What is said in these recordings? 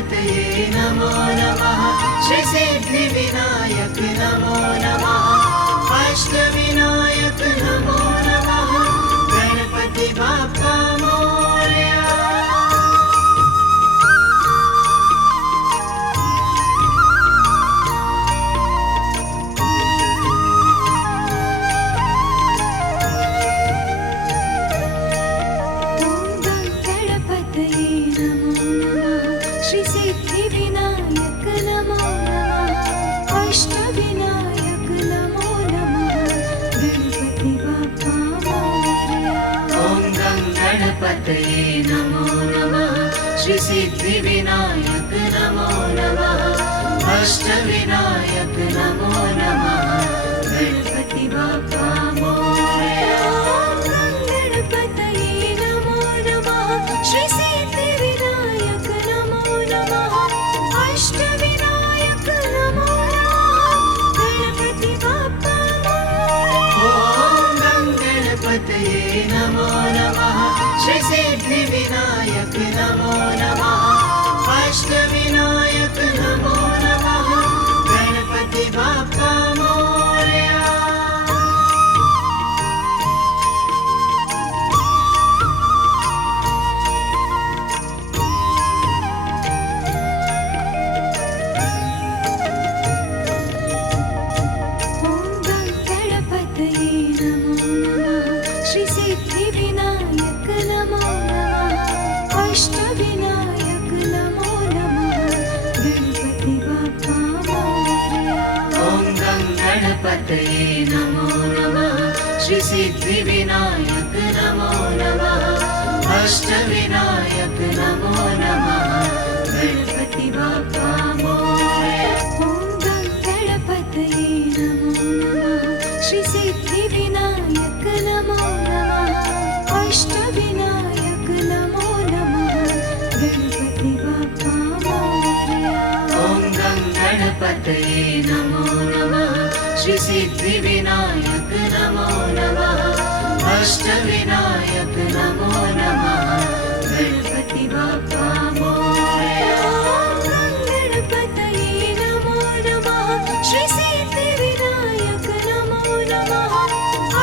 गणपतये नमो नमः। श्री सिद्धिविनायक नमो नमः। अष्टविनायक नमो नमः। गणपति बाप्पा मोरया। श्री सिद्धिविनायक नमो नमः। अष्टविनायक नमो नमः। गणपति बाप्पा मोरया। ॐ गं गणपतये नमो नमः। श्री सिद्धिविनायक नमो नमः। अष्टविनायक नमो नमः। गणपति बाप्पा मोरया। गणपतये नमो नमः। श्री सिद्धिविनायक नमो नमः। अष्टविनायक नमो नमः। गणपति बाप्पा मोरया। ॐ गं गणपतये नमो नमः। श्री सिद्धिविनायक नमो नमः। अष्टविनायक नमो नमः। गणपति बाप्पा मोरया। श्री सिद्धिविनायक नमो नमः। अष्टविनायक नमो नमः। गणपति बाप्पा मोरया। ॐ गं गणपतये नमो नमः। श्री सिद्धिविनायक नमो नमः। अष्टविनायक नमो नमः। गणपति बाप्पा मोरया। ॐ गणपतये नमो नमः। श्री सिद्धिविनायक नमो नमः। अष्टविनायक नमो नमः। गणपति बाप्पा मोरया। ॐ गं गणपतये नमो नमः। श्री सिद्धिविनायक नमो नमः। अष्टविनायक नमो नमः। गणपति बाप्पा मोरया। गणपतये नमो नमः। श्री सिद्धिविनायक नमो नमः।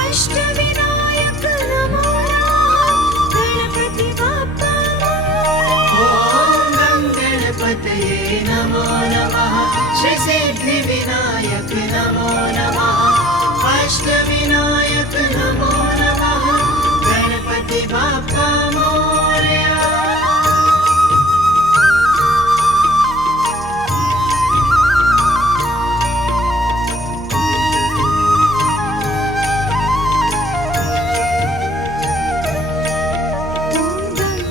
अष्टविनायक नमो नमः। गणपति बाप्पा मोरया। ॐ गं गणपतये नमो नमः। श्री सिद्धिविनायक नमो नमः। अष्टविनायक नमो नमः। गणपति बाप्पा मोरया।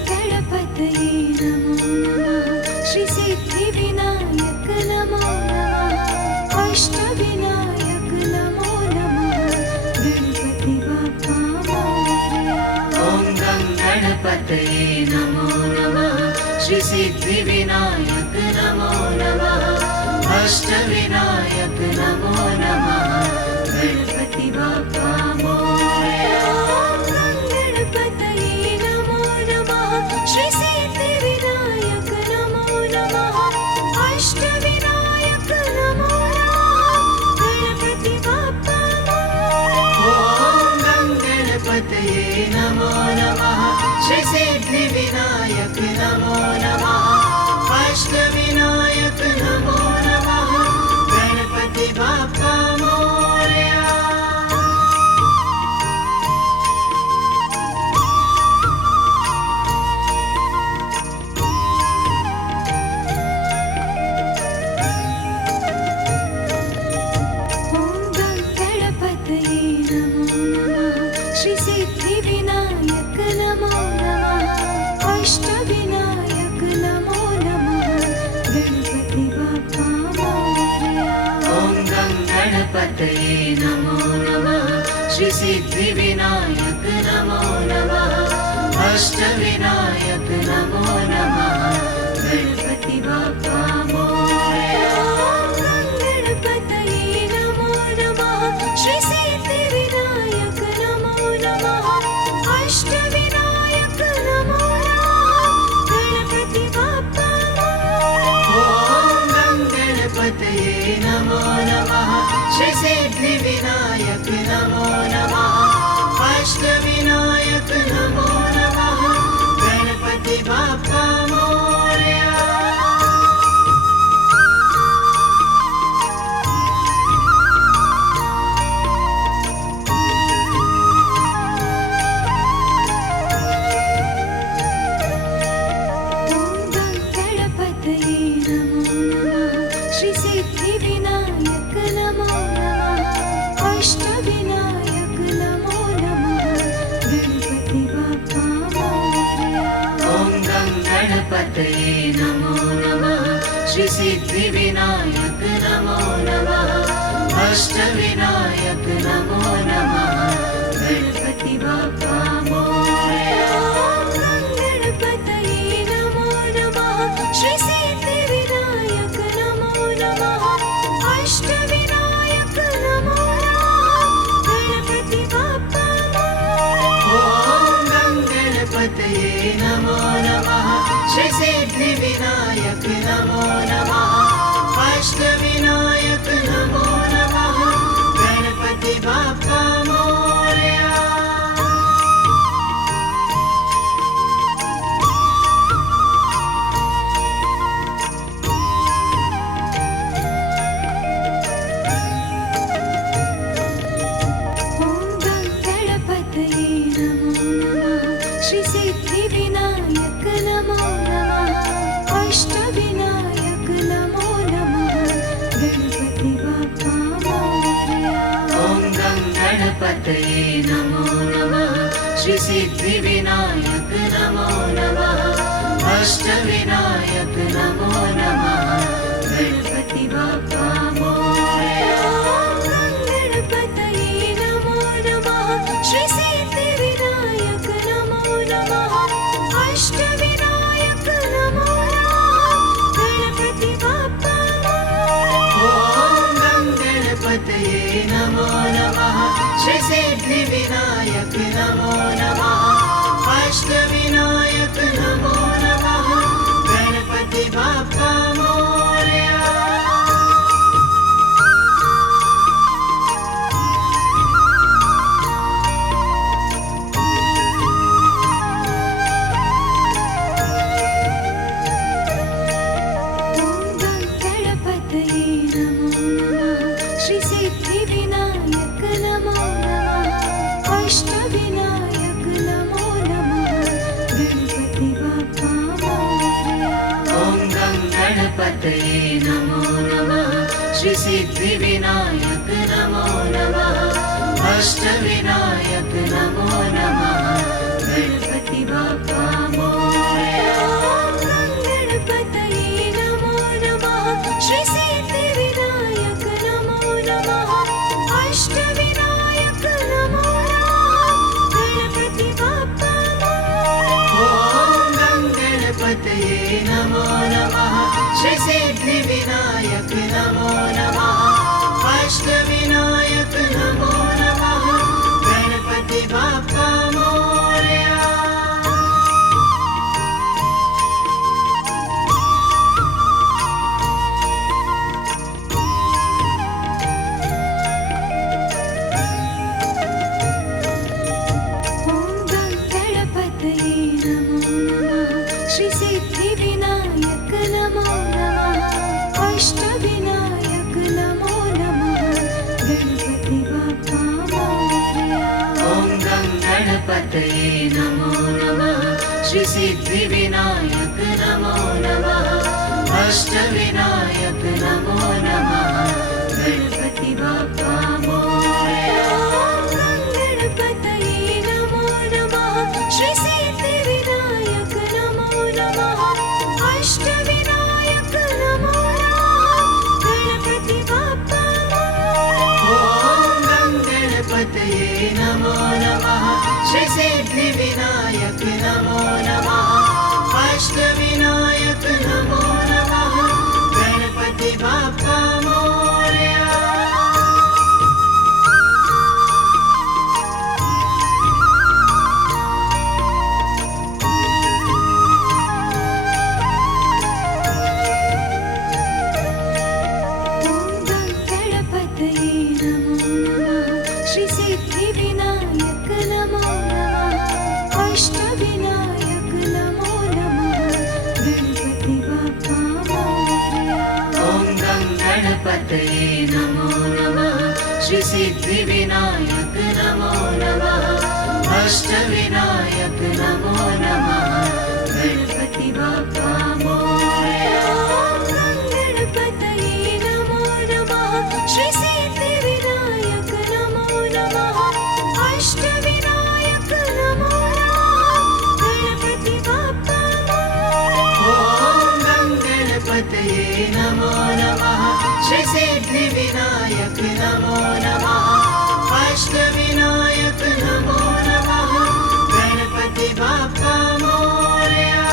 गणपतये नमो नमः। श्री सिद्धिविनायक नमो नमः। अष्टविनायक नमो नमः। गणपति बाप्पा मोरया। ॐ गं गणपतये नमो नमः। श्री सिद्धिविनायक नमो नमः। अष्टविनायक नमो नमः। गणपति बाप्पा मोरया। गणपतये नमो नमः। श्री सिद्धिविनायक नमो नमः। अष्टविनायक नमो नमः। गणपति बाप्पा मोरया। ॐ गं गणपतये नमो नमः। श्री सिद्धिविनायक नमो नमः। अष्टविनायक नमो नमः। गणपति बाप्पा मोरया। गणपतये नमो नमः। श्री सिद्धिविनायक नमो नमः। अष्टविनायक नमो नमः। गणपति बाप्पा मोरया। ॐ गं गणपतये नमो नमः। श्री सिद्धिविनायक नमो नमः। अष्टविनायक नमो नमः। गणपति बाप्पा मोरया। गणपतये नमो नमः। श्री सिद्धिविनायक नमो नमः। अष्टविनायक नमो नमः। गणपति बाप्पा मोरया। श्री सिद्धि विनायक नमो नमः अष्टविनायक नमो नमः गणपति बाप्पा मोरया गणपतये नमो नमः श्री सिद्धिविनायक नमो नमः अष्टविनायक नमो नमः गणपति बाप्पा मोरया ॐ गणपतये नमो नमः श्री सिद्धि विनायक नमो नमः अष्टविनायक नमो नमः गणपति बाप्पा मोरया ॐ गणपतये नमो नमः श्री सिद्धिविनायक नमो नमः अष्टविनायक नमो नमः गणपति बाप्पा मोरया ॐ गणपतये नमो नमः श्री सिद्धि विनायक नमो नमः अष्टविनायक नमो नमः गणपति बाप्पा मोरया गणपतये नमो नमः श्री सिद्धिविनायक नमो नमः अष्टविनायक नमो नमः गणपति बाप्पा मोरया ॐ गणपतये नमो नमः श्री सिद्धि विनायक नमो नमः अष्टविनायक नमो नमः गणपति बाप्पा मोरया गणपतये नमो नमः श्री सिद्धिविनायक नमो नमः अष्टविनायक नमो नमः गणपति बाप्पा मोरया ॐ गणपतये नमो नमः श्री सिद्धि विनायक नमो नमः अष्टविनायक नमो नमः गणपति बाप्पा मोरया गणपतये नमो नमः श्री सिद्धिविनायक नमो नमः अष्टविनायक नमो नमः गणपति बाप्पा मोरया ॐ गणपतये नमो नमः श्री सिद्धि विनायक नमो नमः अष्टविनायक नमो नमः गणपति बाप्पा मोरया ॐ गणपतये नमो नमः श्री सिद्धिविनायक नमो नमः अष्टविनायक नमो नमः गणपति बाप्पा मोरया ॐ गणपतये नमो नमः श्री सिद्धि विनायक नमो नमः अष्टविनायक नमो नमः गणपति बाप्पा मोरया गणपतये नमो नमः श्री सिद्धिविनायक नमो नमः अष्टविनायक नमो नमः गणपति बाप्पा मोरया ॐ गणपतये नमो नमः श्री सिद्धि विनायक नमो नमः अष्टविनायक नमो नमः गणपति बाप्पा मोरया गणपतये नमो नमः श्री सिद्धिविनायक नमो नमः अष्टविनायक नमो नमः गणपति बाप्पा मोरया ॐ गणपतये नमो नमः श्री सिद्धि विनायक नमो नमः अष्टविनायक नमो नमः गणपति बाप्पा मोरया गणपतये नमो नमः श्री सिद्धिविनायक नमो नमः अष्टविनायक नमो नमः गणपति बाप्पा मोरया ॐ गणपतये नमो नमः श्री सिद्धिविनायक नमो नमः अष्टविनायक नमो नमः गणपति बाप्पा मोरया।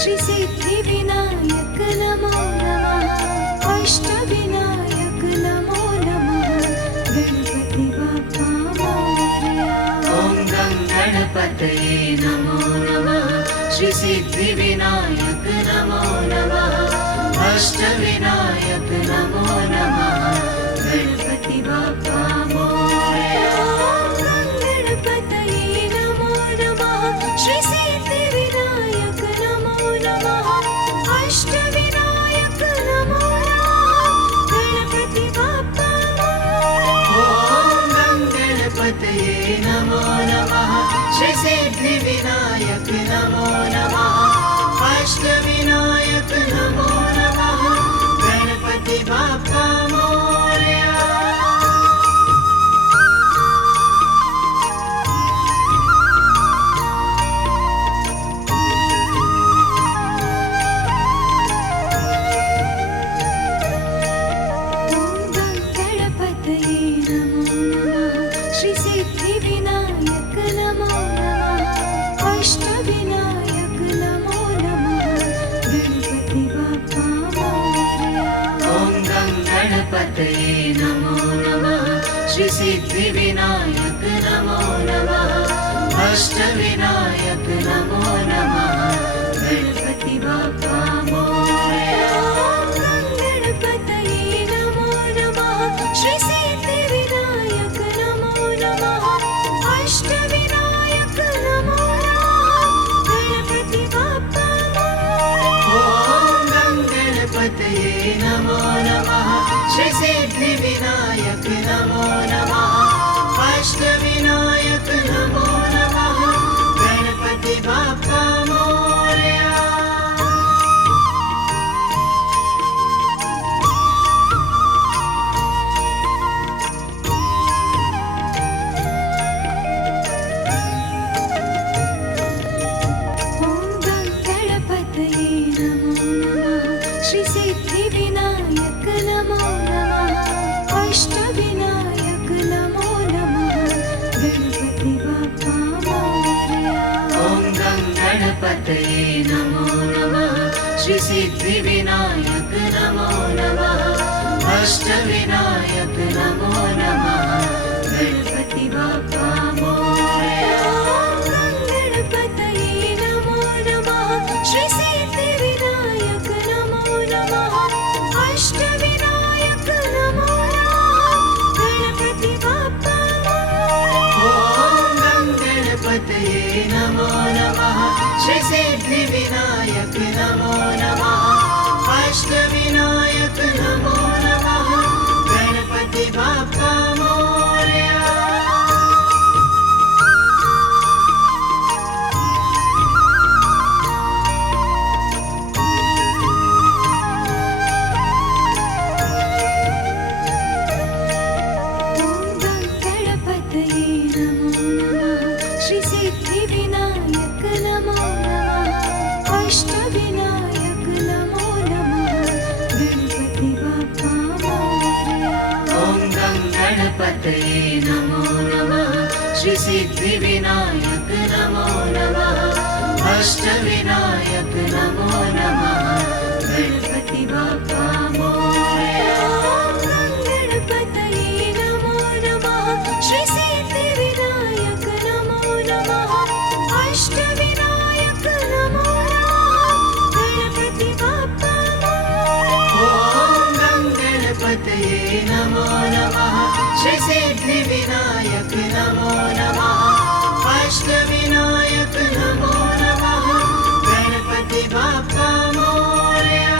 श्री सिद्धिविनायक नमो नमः अष्टविनायक नमो नमः गणपति बाप्पा मोरया। ॐ गं गणपतये नमो नमः श्री सिद्धिविनायक नमो नमः अष्टविनायक नमो नमः गणपति बाप्पा मोरया। गणपतये नमो नमः श्री सिद्धिविनायक नमो नमः अष्टविनायक नमो नमः गणपति बाप्पा मोरया। ॐ गं गणपतये नमो नमः श्री सिद्धिविनायक नमो नमः अष्टविनायक नमो नमः गणपति बाप्पा मोरया। गणपतये नमो नमः श्री सिद्धिविनायक नमो नमः अष्टविनायक नमो नमः गणपति बाप्पा मोरया। ॐ गं गणपतये नमो नमः श्री सिद्धिविनायक नमो नमः अष्टविनायक नमो नमः गणपति बाप्पा मोरया। गणपतये नमो नमः श्री सिद्धिविनायक नमो नमः अष्टविनायक नमो नमः गणपति बाप्पा मोरया। ॐ गं गणपतये नमो नमः श्री सिद्धिविनायक नमो नमः अष्टविनायक नमो नमः गणपति बाप्पा मोरया। गणपतये नमो नमः श्री सिद्धिविनायक नमो नमः अष्टविनायक नमो नमः गणपति बाप्पा मोरया। ॐ गं गणपतये नमो नमः श्री सिद्धिविनायक नमो नमः अष्टविनायक नमो नमः गणपति बाप्पा मोरया। गणपतये नमो नमः श्री सिद्धिविनायक नमो नमः अष्टविनायक नमो नमः गणपति बाप्पा मोरया। ॐ गं गणपतये नमो नमः श्री सिद्धिविनायक नमो नमः अष्टविनायक नमो नमः गणपति बाप्पा मोरया। गणपतये नमो नमः श्री सिद्धिविनायक नमो नमः अष्टविनायक नमो नमः गणपति बाप्पा मोरया। ॐ गं गणपतये नमो नमः श्री सिद्धिविनायक नमो नमः अष्टविनायक नमो नमः गणपति बाप्पा मोरया। गणपतये नमो नमः श्री सिद्धिविनायक नमो नमः अष्टविनायक नमो नमः गणपति बाप्पा मोरया। ॐ गं गणपतये नमो नमः श्री सिद्धिविनायक नमो नमः अष्टविनायक नमो नमः गणपति बाप्पा मोरया।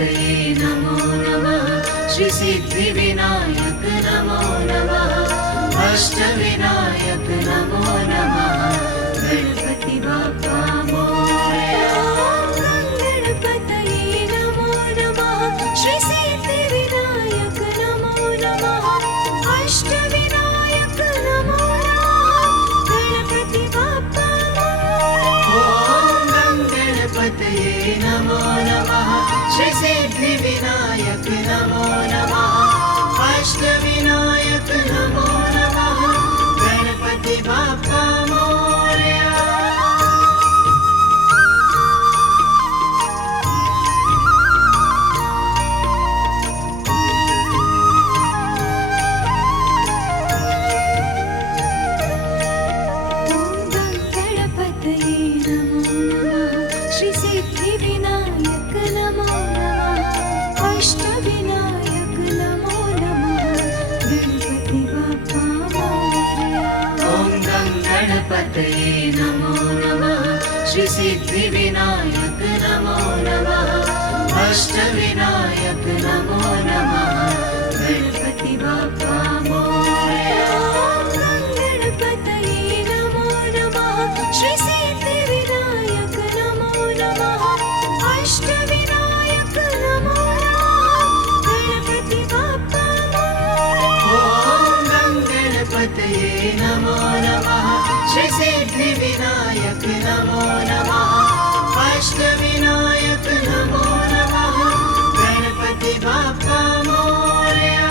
गणपतये नमो नमः श्री सिद्धिविनायक नमो नमः अष्टविनायक नमो नमः गणपति बाप्पा मोरया। गणपतये नमो नमः श्री सिद्धिविनायक नमो नमः अष्टविनायक नमो नमः गणपति बाप्पा मोरया। ॐ गणपतये नमो नमः श्री सिद्धिविनायक नमो नमः अष्टविनायक नमो नमः गणपति बाप्पा मोरया। गणपतये नमो नमः श्री सिद्धिविनायक नमो नमः अष्टविनायक नमो नमः गणपति बाप्पा मोरया। ॐ गणपतये नमो नमः श्री सिद्धिविनायक नमो नमः अष्टविनायक नमो नमः गणपति बाप्पा मोरया। गणपतये नमो नमः श्री सिद्धिविनायक नमो नमः अष्टविनायक नमो नमः गणपति बाप्पा मोरया। ॐ गणपतये नमो नमः श्री सिद्धिविनायक नमो नमः अष्टविनायक नमो नमः गणपति बाप्पा मोरया।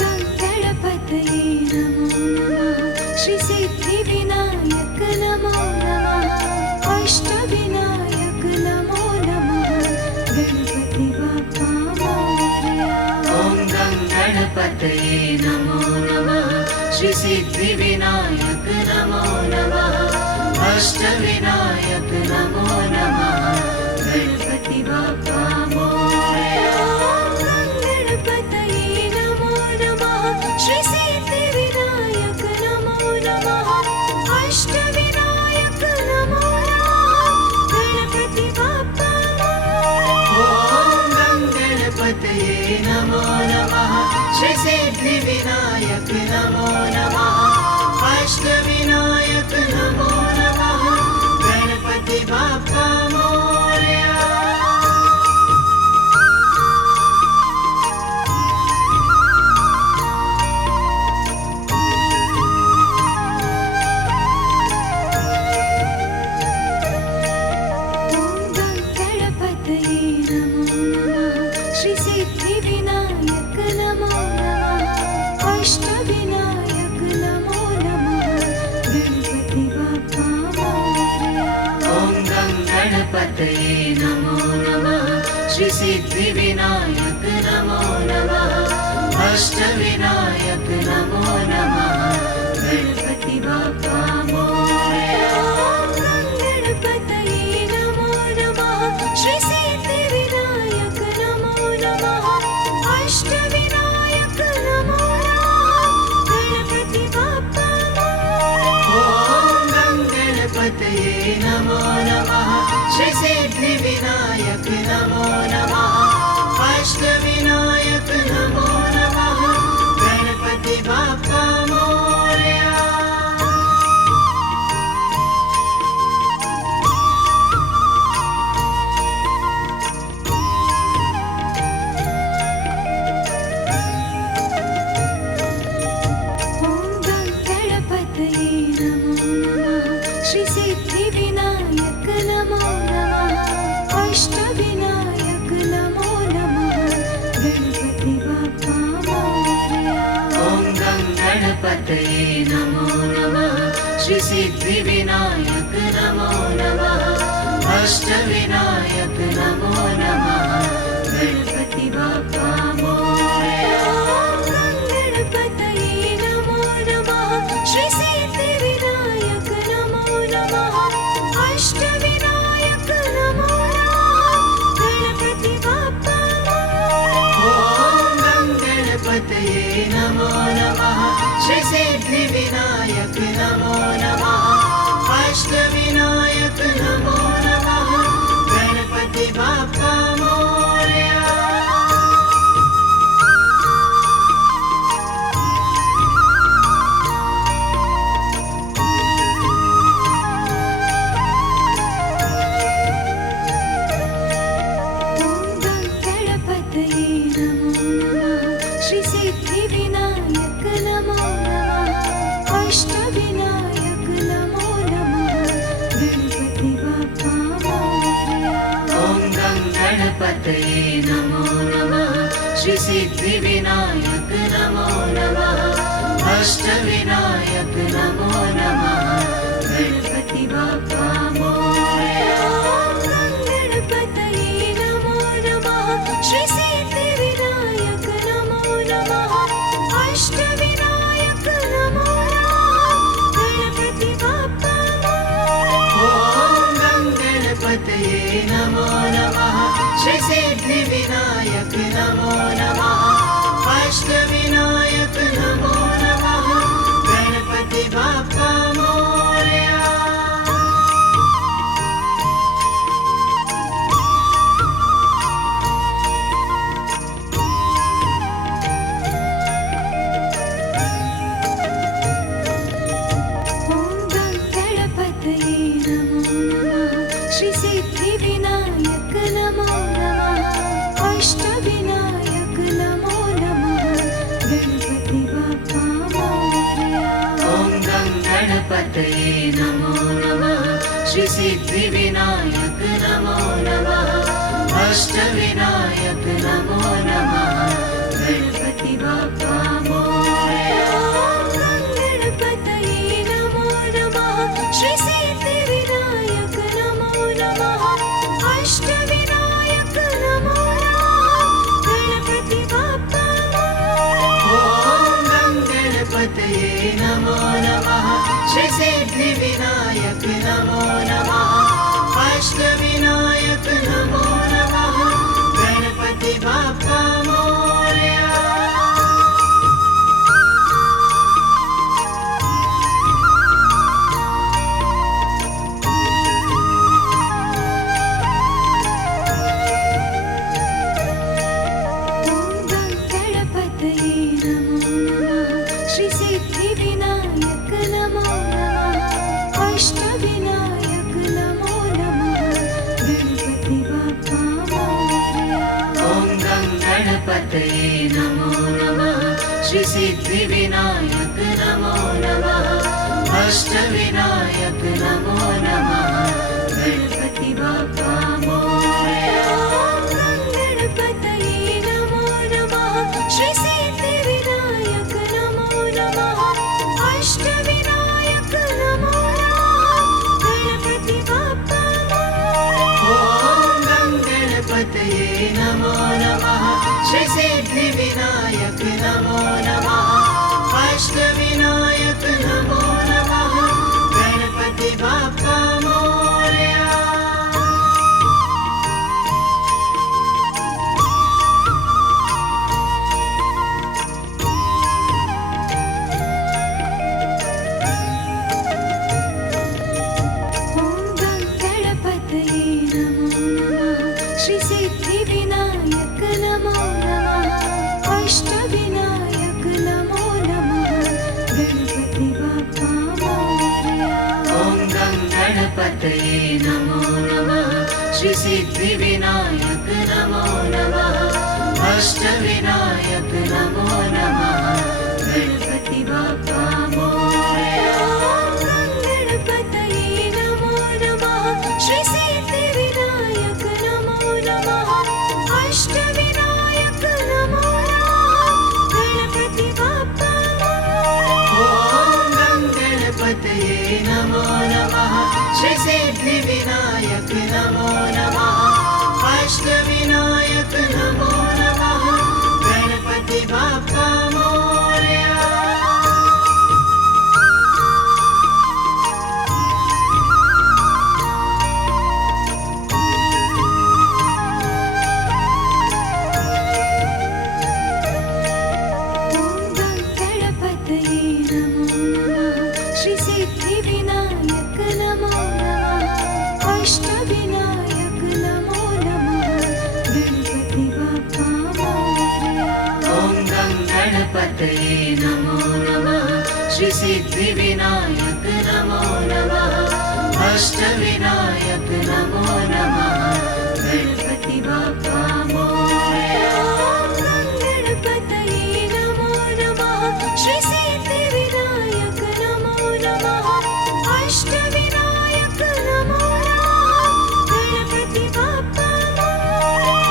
गणपतये नमो नमः श्री सिद्धिविनायक नमो नमः अष्टविनायक नमो नमः गणपति बाप्पा मोरया। ॐ गणपतये नमो नमः श्री सिद्धिविनायक नमो नमः अष्टविनायक नमो नमः गणपति बाप्पा मोरया। गणपतये नमो नमः श्री सिद्धिविनायक नमो नमः अष्टविनायक नमो नमः गणपति बाप्पा मोरया। ॐ गणपतये नमो नमः श्री सिद्धिविनायक नमो नमः अष्टविनायक नमो नमः गणपति बाप्पा मोरया। गणपतये नमो नमः श्री सिद्धिविनायक नमो नमः अष्टविनायक नमो नमः गणपति बाप्पा मोरया। ॐ गणपतये नमो नमः श्री सिद्धिविनायक नमो नमः अष्टविनायक नमो नमः गणपति बाप्पा मोरया। गणपतये नमो नमः श्री सिद्धिविनायक नमो नमः अष्टविनायक नमो नमः गणपति बाप्पा मोरया। ॐ गणपतये नमो नमः श्री सिद्धिविनायक नमो नमः अष्टविनायक नमो नमः गणपति बाप्पा मोरया। गणपतये नमो नमः श्री सिद्धिविनायक नमो नमः अष्टविनायक नमो नमः गणपति बाप्पा मोरया। ॐ गणपतये नमो नमः श्री सिद्धिविनायक नमो नमः अष्टविनायक नमो नमः गणपति बाप्पा मोरया। गणपतये नमो नमः श्री सिद्धिविनायक नमो नमः अष्टविनायक नमो नमः गणपति बाप्पा मोरया। श्रीसिद्धिविनायक नमो नमः अष्टविनायक नमो नमः गणपति बाप्पा मोरया। गणपतये नमो नमः श्रीसिद्धिविनायक नमो नमः अष्टविनायक नमो नमः गणपति बाप्पा मोरया। गणपतये नमो नमः श्रीसिद्धिविनायक नमो नमः अष्टविनायक नमो नमः गणपति बाप्पा मोरया। गणपतये नमो नमः श्रीसिद्धिविनायक नमो नमः अष्टविनायक नमो नमः गणपति बाप्पा मोरया। गणपतये नमो नमः श्रीसिद्धिविनायक नमो नमः अष्टविनायक नमो नमः गणपति बाप्पा मोरया। गणपतये नमो नमः श्रीसिद्धिविनायक नमो नमः अष्टविनायक नमो नमः गणपति बाप्पा मोरया। गणपतये नमो नमः श्रीसिद्धिविनायक नमो नमः अष्टविनायक नमो नमः गणपति बाप्पा मोरया। गणपतये नमो नमः श्रीसिद्धिविनायक नमो नमः अष्टविनायक नमो नमः गणपति बाप्पा मोरया। गणपतये नमो नमः श्रीसिद्धिविनायक नमो नमः अष्टविनायक नमो नमः गणपति बाप्पा मोरया। गणपतये नमो नमः श्रीसिद्धिविनायक नमो नमः अष्टविनायक नमो नमः गणपति बाप्पा मोरया। गणपतये नमो नमः श्रीसिद्धिविनायक नमो नमः अष्टविनायक नमो नमः गणपति बाप्पा मोरया। गणपतये नमो नमः श्रीसिद्धिविनायक नमो नमः अष्टविनायक नमो नमः गणपति बाप्पा मोरया। गणपतये नमो नमः श्रीसिद्धिविनायक नमो नमः अष्टविनायक नमो नमः गणपति बाप्पा मोरया। गणपतये नमो नमः श्रीसिद्धिविनायक नमो नमः अष्टविनायक नमो नमः गणपति बाप्पा मोरया। गणपतये नमो नमः श्रीसिद्धिविनायक नमो नमः अष्टविनायक नमो नमः गणपति बाप्पा मोरया। गणपतये नमो नमः श्रीसिद्धिविनायक नमो नमः अष्टविनायक नमो नमः गणपति बाप्पा मोरया। श्री सिद्धि विनायक नमो नमः अष्ट विनायक नमो नमः गणपति बाप्पा मोरया गणपतये नमो नमः श्री सिद्धि विनायक नमो नमः अष्ट विनायक नमो नमः गणपति बाप्पा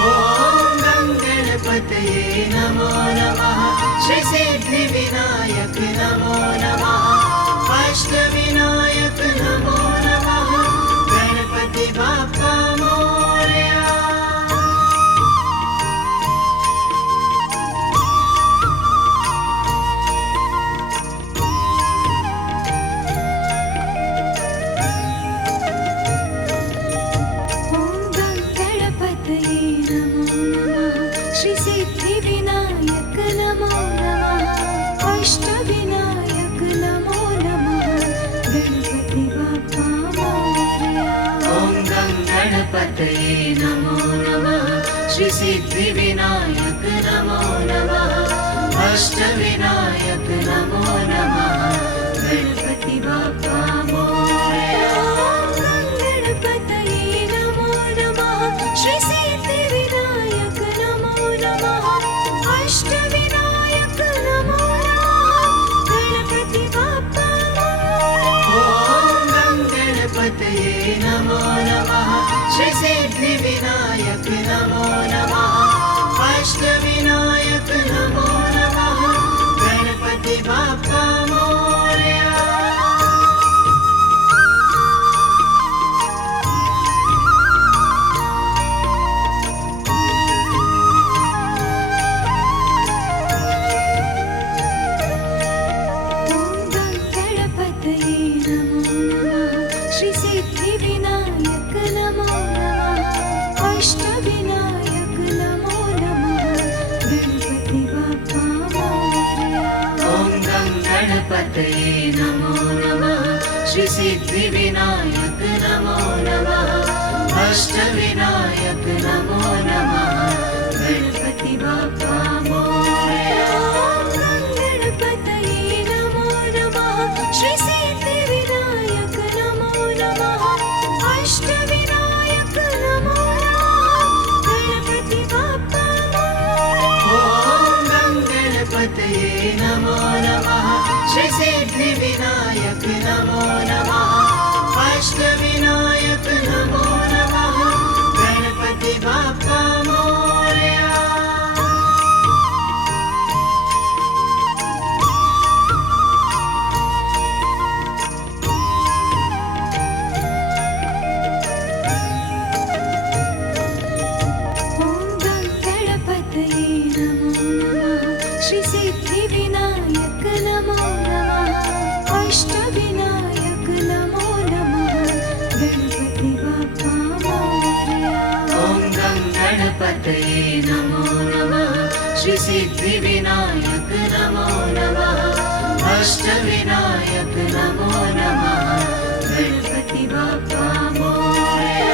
ॐ गणपतये नमो नमः श्री सिद्धि विनायक नमो नमः अष्ट विनायक नमो नमः गणपति बाप्पा मोरया गणपतये नमो नमः श्री सिद्धि विनायक नमो नमः अष्ट विनायक नमो नमः गणपति बाप्पा मोरया ॐ गणपतये नमो नमः श्री सिद्धि विनायक नमो नमः अष्ट विनायक नमो नमः गणपति बाप्पा मोरया गणपतये नमो नमः श्री सिद्धि विनायक नमो नमः अष्ट विनायक नमो नमः गणपति बाप्पा ॐ गणपतये नमो नमः श्री सिद्धि विनायक नमो नमः अष्ट विनायक नमो नमः गणपति बाप्पा मोरया गणपतये नमो नमः श्री सिद्धि विनायक नमो नमः अष्ट विनायक नमो नमः गणपति बाप्पा मोरया ॐ गणपतये नमो नमः श्री सिद्धि विनायक नमो नमः अष्ट विनायक नमो नमः गणपति बाप्पा मोरया गणपतये नमो नमः श्री सिद्धि विनायक नमो नमः अष्ट विनायक नमो नमः गणपति बाप्पा ॐ गणपतये नमो नमः श्री सिद्धि विनायक नमो नमः अष्ट विनायक नमो नमः गणपति बाप्पा मोरया गणपतये नमो नमः श्री सिद्धि विनायक नमो नमः अष्ट विनायक नमो नमः गणपति बाप्पा मोरया ॐ गणपतये नमो नमः श्री सिद्धि विनायक नमो नमः अष्ट विनायक नमो नमः गणपति बाप्पा मोरया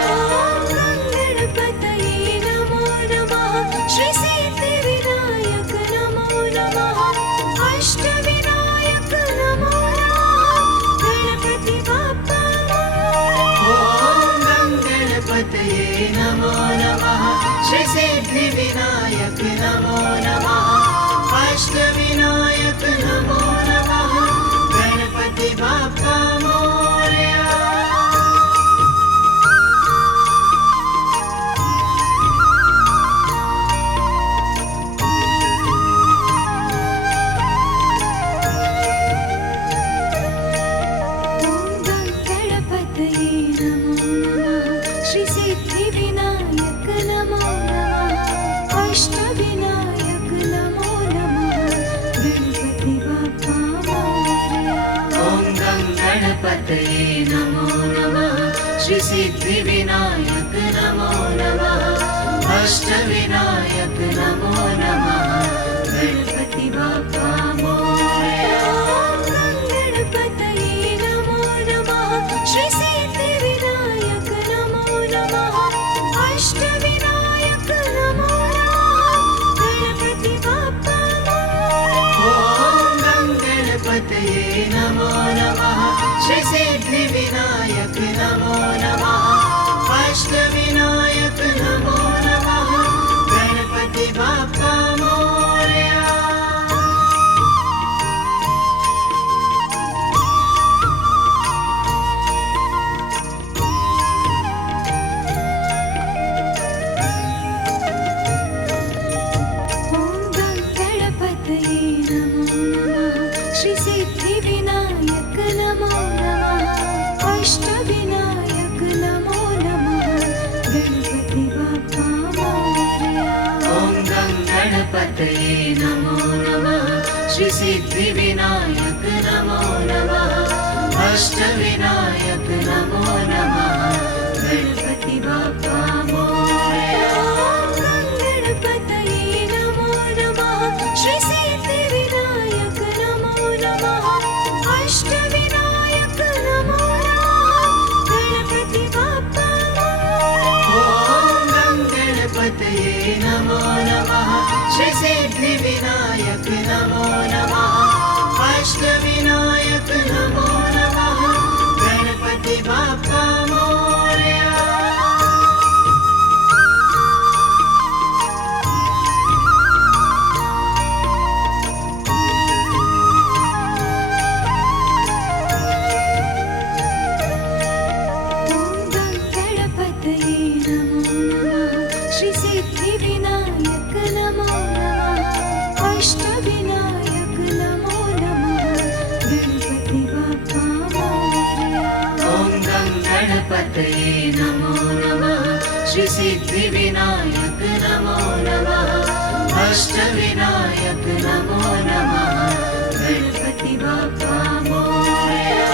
गणपतये नमो नमः श्री सिद्धि विनायक नमो नमः अष्ट विनायक नमो नमः गणपति बाप्पा ॐ गणपतये नमो नमः श्री सिद्धि विनायक नमो नमः अष्ट विनायक नमो नमः गणपति बाप्पा मोरया गणपतये नमो नमः श्री सिद्धि विनायक नमो नमः अष्ट विनायक नमो नमः गणपति बाप्पा मोरया ॐ गणपतये नमो नमः श्री सिद्धि विनायक नमो नमः अष्ट विनायक नमो नमः गणपति बाप्पा मोरया गणपतये नमो नमः श्री सिद्धि विनायक नमो नमः अष्ट विनायक नमो नमः गणपति बाप्पा ॐ गणपतये अष्टविनायक नमो नमः गणपति बाप्पा मोरया। ॐ गणपतये नमो नमः श्री सिद्धिविनायक नमो नमः अष्टविनायक नमो नमः गणपति बाप्पा मोरया। ॐ गणपतये नमो नमः श्री सिद्धिविनायक नमो नमः अष्टविनायक नमो नमः गणपति बाप्पा मोरया। गणपतये नमो नमः श्री सिद्धिविनायक नमो नमः अष्टविनायक नमो नमः गणपति बाप्पा मोरया। ॐ गणपतये नमो नमः श्री सिद्धिविनायक नमो नमः अष्टविनायक नमो नमः गणपति बाप्पा मोरया। गणपतये नमो नमः श्री सिद्धिविनायक नमो नमः अष्टविनायक नमो नमः गणपति बाप्पा मोरया। ॐ गणपतये नमो नमः श्री सिद्धिविनायक नमो नमः अष्टविनायक नमो नमः गणपति बाप्पा मोरया।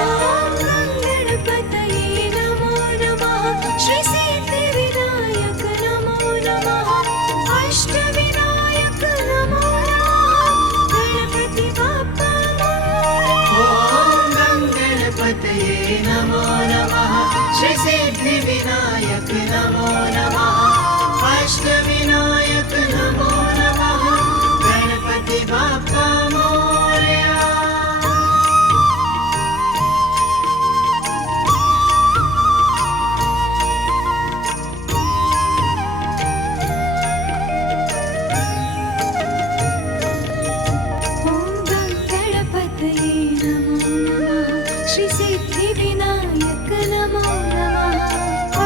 गणपतये नमो नमः श्री सिद्धिविनायक नमो नमः अष्टविनायक नमो नमः गणपति बाप्पा मोरया। ॐ गणपतये नमो नमः श्री सिद्धिविनायक नमो नमः अष्टविनायक नमो नमः गणपति बाप्पा मोरया। ॐ गणपतये नमो नमः श्री सिद्धिविनायक नमो नमः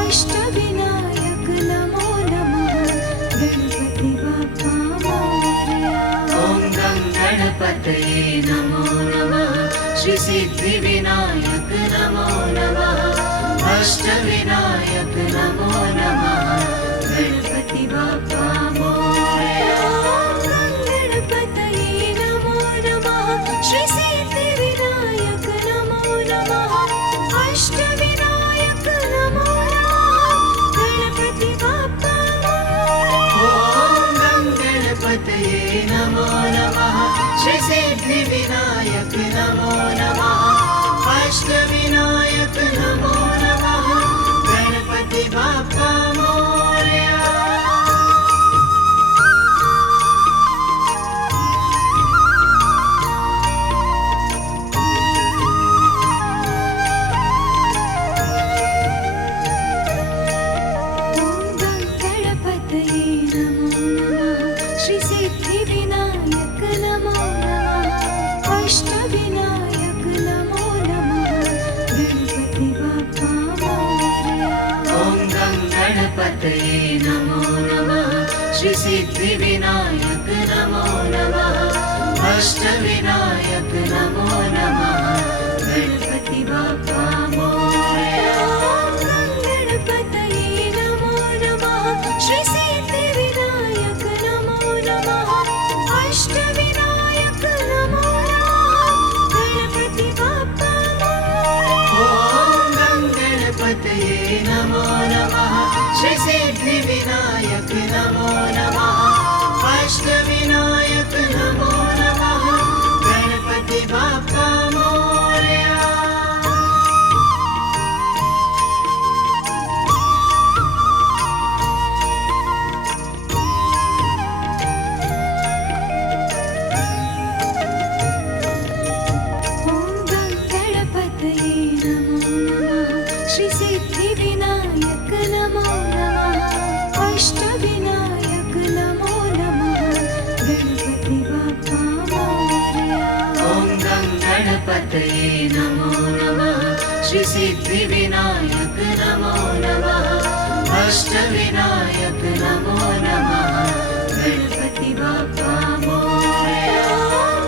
अष्टविनायक नमो नमः गणपति बाप्पा मोरया। ॐ गणपतये नमो नमः श्री सिद्धिविनायक नमो नमः अष्टविनायक नमो नमः गणपति बाप्पा मोरया। गणपतये नमो नमः श्री सिद्धिविनायक नमो नमः अष्टविनायक नमो नमः गणपति बाप्पा मोरया। ॐ गणपतये नमो नमः श्री सिद्धिविनायक नमो नमः अष्टविनायक नमो नमः गणपति बाप्पा मोरया। गणपतये नमो नमः श्री सिद्धिविनायक नमो नमः अष्टविनायक नमो नमः गणपति बाप्पा मोरया। ॐ गणपतये नमो नमः श्री सिद्धिविनायक नमो नमः अष्टविनायक नमो नमः गणपति बाप्पा मोरया। गणपतये नमो नमः श्री सिद्धिविनायक नमो नमः अष्टविनायक नमो नमः गणपति बाप्पा मोरया। ॐ गणपतये नमो नमः श्री सिद्धिविनायक नमो नमः अष्टविनायक नमो नमः गणपति बाप्पा मोरया। गणपतये नमो नमः श्री सिद्धिविनायक नमो श्री सिद्धि विनायक नमो नमः अष्ट विनायक नमो नमः गणपति बाप्पा मोरया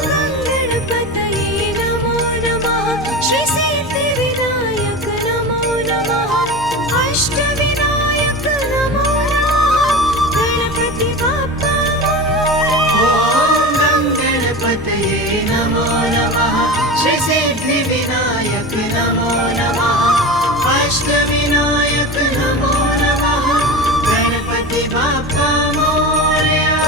गणपतये नमो नमः श्री सिद्धि विनायक नमो नमः अष्ट विनायक नमो नमः गणपति बाप्पा ॐ गणपतये नमो नमः श्री सिद्धि विनायक नमो नमः अष्ट विनायक नमो नमः गणपति बाप्पा मोरया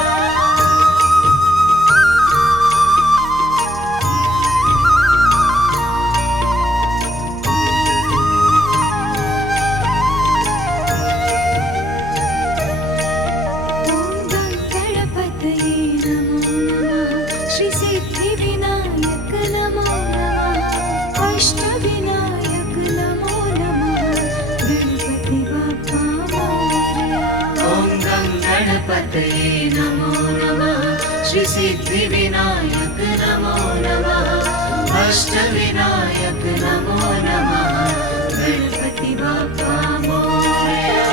गणपतये नमो नमः श्री सिद्धि विनायक नमो नमः अष्ट विनायक नमो नमः गणपति बाप्पा मोरया ॐ गणपतये नमो नमः श्री सिद्धि विनायक नमो नमः अष्ट विनायक नमो नमः गणपति बाप्पा मोरया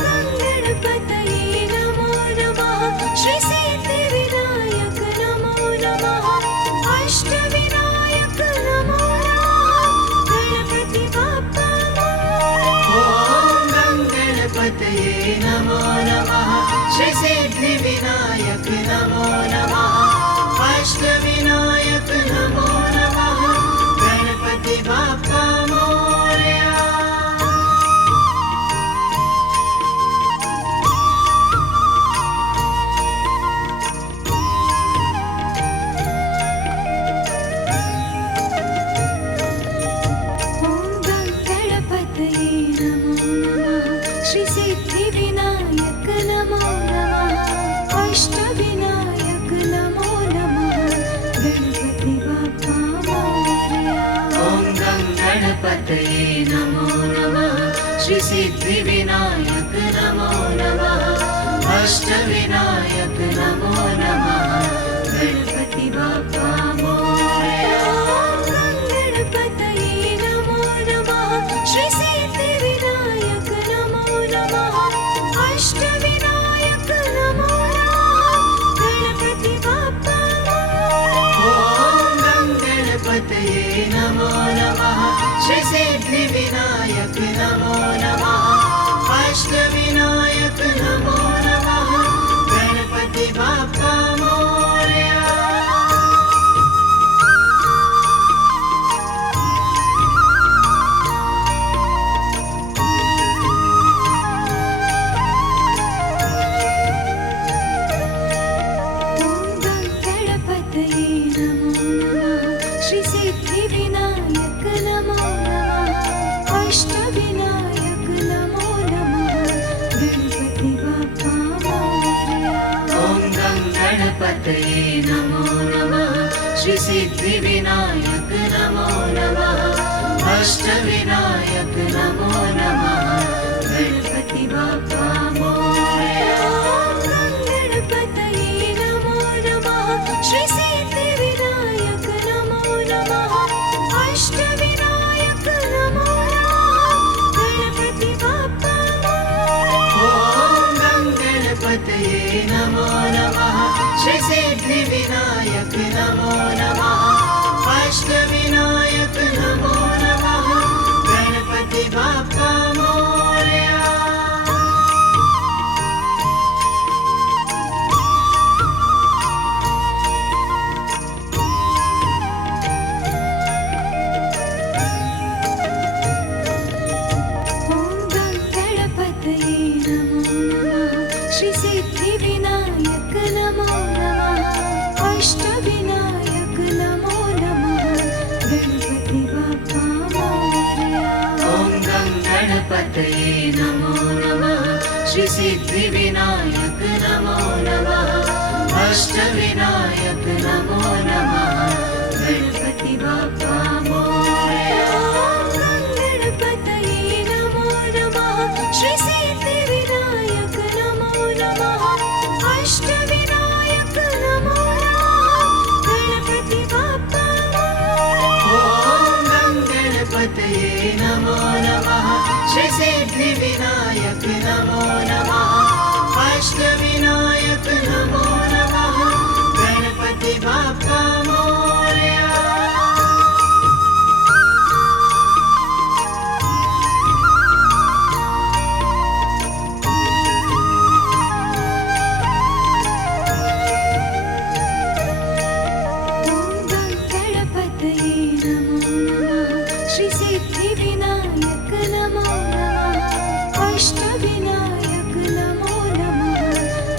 गणपतये नमो नमः श्री सिद्धि विनायक नमो नमः अष्ट विनायक नमो नमः गणपति बाप्पा ॐ गणपतये नमो नमः श्री सिद्धि विनायक नमो नमः अष्ट विनायक नमो नमः गणपति बाप्पा मोरया गणपतये नमो नमः श्री सिद्धि विनायक नमो नमः अष्ट विनायक नमो नमः गणपति बाप्पा मोरया ॐ गणपतये नमो नमः श्री सिद्धि विनायक नमो नमः अष्ट विनायक नमो नमः गणपति बाप्पा मोरया गणपतये नमो नमः श्री सिद्धि विनायक नमो नमः अष्ट विनायक नमो नमः गणपति बाप्पा ॐ गणपतये नमो नमः श्री सिद्धि विनायक नमो नमः अष्ट विनायक नमो नमः गणपति बाप्पा मोरया गणपतये नमो नमः श्री सिद्धि विनायक नमो नमः अष्ट विनायक नमो नमः गणपति बाप्पा मोरया ॐ गणपतये नमो नमः श्री सिद्धि विनायक नमो नमः अष्ट विनायक नमो नमः गणपति बाप्पा मोरया गणपतये नमो नमः श्री सिद्धि विनायक नमो नमः अष्ट विनायक नमो नमः गणपति बाप्पा ॐ गणपतये नमो नमः श्री सिद्धि विनायक नमो नमः अष्ट विनायक नमो नमः गणपति बाप्पा मोरया गणपतये नमो नमः श्री सिद्धि विनायक नमो नमः अष्ट विनायक नमो नमः गणपति बाप्पा मोरया ॐ गणपतये नमो नमः श्री सिद्धि विनायक नमो नमः अष्ट विनायक नमो नमः गणपति बाप्पा मोरया गणपतये नमो नमः श्री सिद्धि विनायक नमो नमः अष्ट विनायक नमो नमः गणपति बाप्पा ॐ गणपतये गणपतये नमो नमः श्री सिद्धिविनायक नमो नमः अष्टविनायक नमो नमः गणपति बाप्पा मोरया। सिद्धिविनायक नमो नमः अष्टविनायक नमो नमः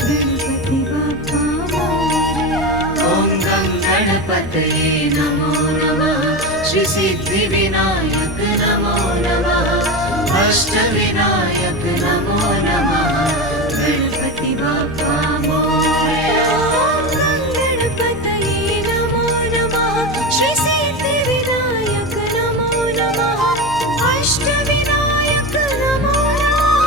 गणपति बाप्पा मोरया। ॐ गं गणपतये नमो नमः श्री सिद्धिविनायक नमो नमः अष्टविनायक नमो नमः गणपति बाप्पा मोरया। ॐ गं गणपतये नमो नमः श्री सिद्धिविनायक नमो नमः अष्टविनायक नमो नमः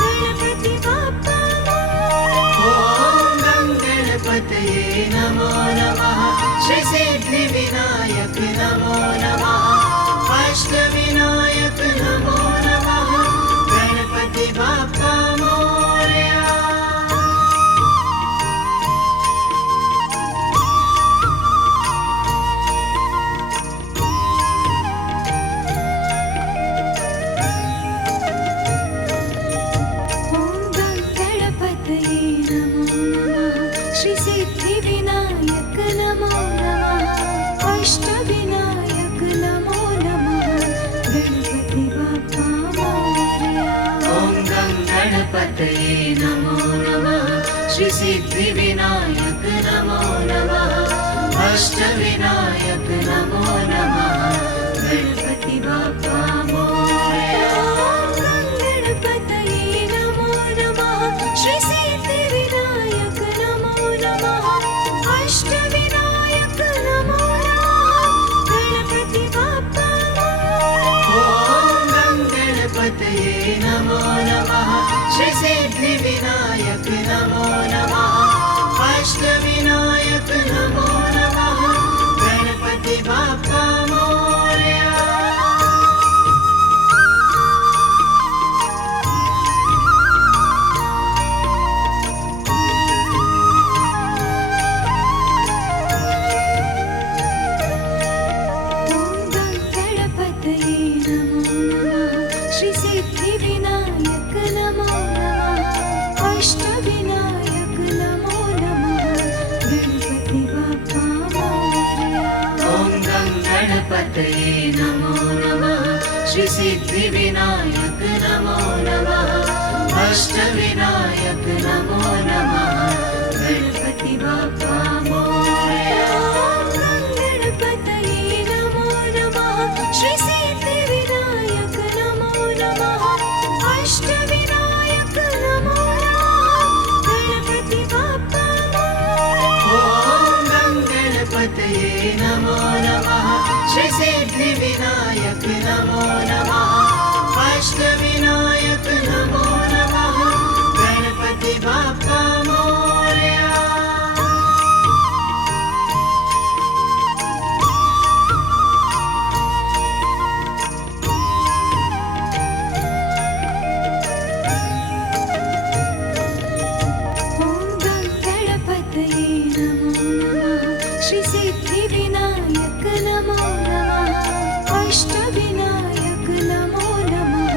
गणपति बाप्पा मोरया। ॐ गं गणपतये नमो नमः श्री सिद्धिविनायक नमो नमः अष्टविनायक नमो नमः गणपति बाप्पा मोरया। ॐ गं गणपतये नमो नमः श्री सिद्धिविनायक नमो नमः अष्टविनायक नमो नमः गणपति बाप्पा मोरया। ॐ गं गणपतये नमो नमः श्री सिद्धिविनायक नमो नमः अष्टविनायक नमो नमः गणपति बाप्पा मोरया। ॐ गं गणपतये नमो नमः श्री सिद्धिविनायक नमो नमः अष्टविनायक नमो नमः गणपति बाप्पा मोरया। ॐ गं गणपतये नमो नमः श्री सिद्धिविनायक नमो नमः अष्टविनायक नमो नमः गणपति बाप्पा मोरया। ॐ गं गणपतये नमो नमः श्री सिद्धिविनायक नमो नमः अष्टविनायक नमो नमः गणपति बाप्पा मोरया। ॐ गं गणपतये नमो नमः श्री सिद्धिविनायक नमो नमः अष्टविनायक नमो नमः गणपति बाप्पा मोरया। ॐ गं गणपतये नमो नमः श्री सिद्धिविनायक नमो नमः अष्टविनायक नमो नमः गणपति बाप्पा मोरया। ॐ गं गणपतये नमो नमः श्री सिद्धिविनायक नमो नमः अष्टविनायक नमो नमः गणपति बाप्पा मोरया। ॐ गं गणपतये नमो नमः श्री सिद्धिविनायक नमो नमः अष्टविनायक नमो नमः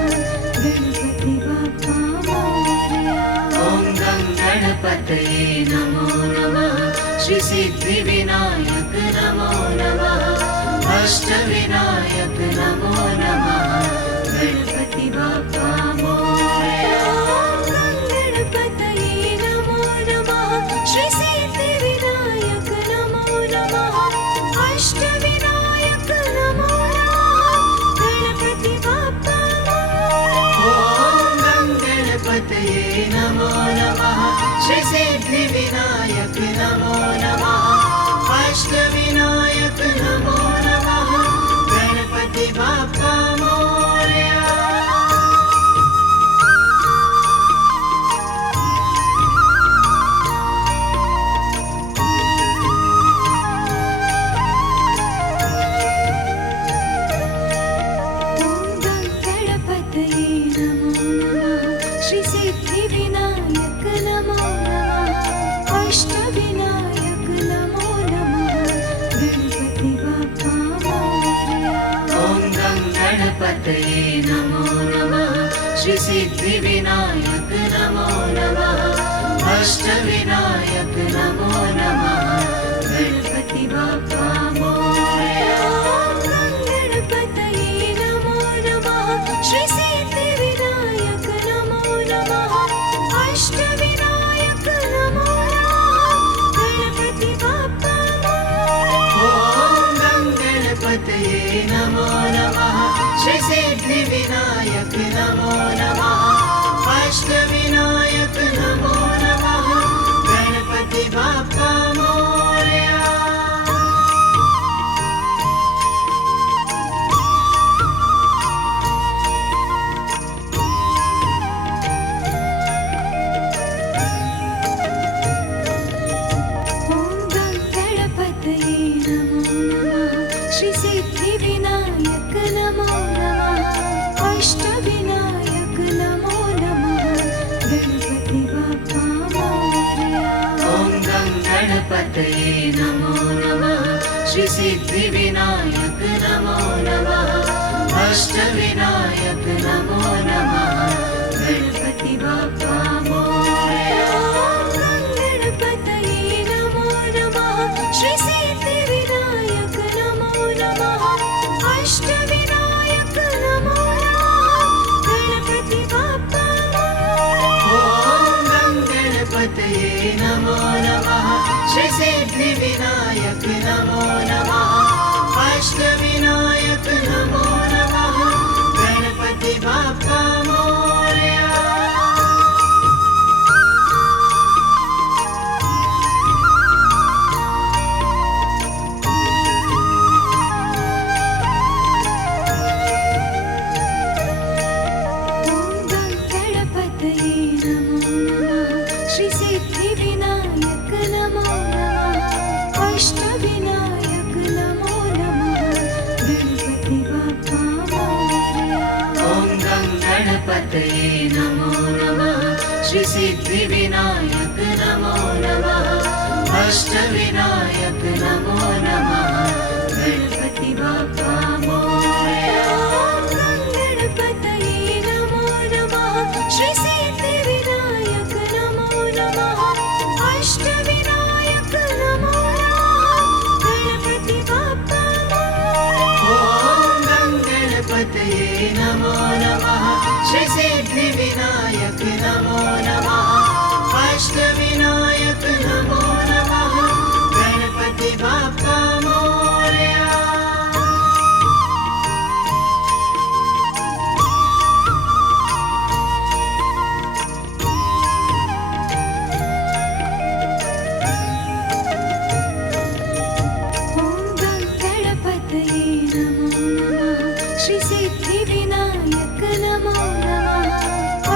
गणपति बाप्पा मोरया। ॐ गं गणपतये नमो नमः श्री सिद्धिविनायक नमो नमः अष्टविनायक नमो नमः गणपति बाप्पा मोरया। ॐ गं गणपतये नमो नमः श्री सिद्धिविनायक नमो नमः अष्टविनायक नमो नमः गणपति बाप्पा मोरया। ॐ गं गणपतये नमो नमः श्री सिद्धिविनायक नमो नमः अष्टविनायक नमो नमः गणपति बाप्पा मोरया। अष्टविनायक नमो नमः गणपति बाप्पा मोरया ॐ गणपतये नमो नमः श्री सिद्धिविनायक नमो नमः अष्टविनायक नमो नमः गणपति बाप्पा मोरया ॐ गणपतये नमो नमः श्री सिद्धिविनायक नमो नमः अष्टविनायक नमो नमः गणपति बाप्पा मोरया ॐ गणपतये नमो नमः श्री सिद्धिविनायक नमो नमः अष्टविनायक नमो नमः गणपति बाप्पा मोरया ॐ गणपतये नमो नमः श्री सिद्धिविनायक नमो नमः अष्टविनायक नमो नमः गणपति बाप्पा मोरया गणपतये नमो नमः श्री सिद्धिविनायक नमो नमः अष्टविनायक नमो नमः गणपति बाप्पा मोरया ॐ गणपतये नमो नमः श्री सिद्धिविनायक नमो नमः अष्टविनायक नमो नमः गणपति बाप्पा मोरया ॐ गणपतये नमो नमः श्री सिद्धिविनायक नमो नमः अष्टविनायक नमो नमः गणपति बाप्पा मोरया ॐ गणपतये नमो नमः श्री सिद्धिविनायक नमो नमः अष्टविनायक नमो नमः गणपति बाप्पा मोरया गणपतये नमो नमः श्री सिद्धिविनायक नमो नमः अष्टविनायक नमो नमः गणपति बाप्पा मोरया ॐ गणपतये नमो नमः श्री सिद्धिविनायक नमो नमः अष्टविनायक नमो नमः गणपति बाप्पा मोरया ॐ गणपतये नमो नमः श्री सिद्धिविनायक नमो नमः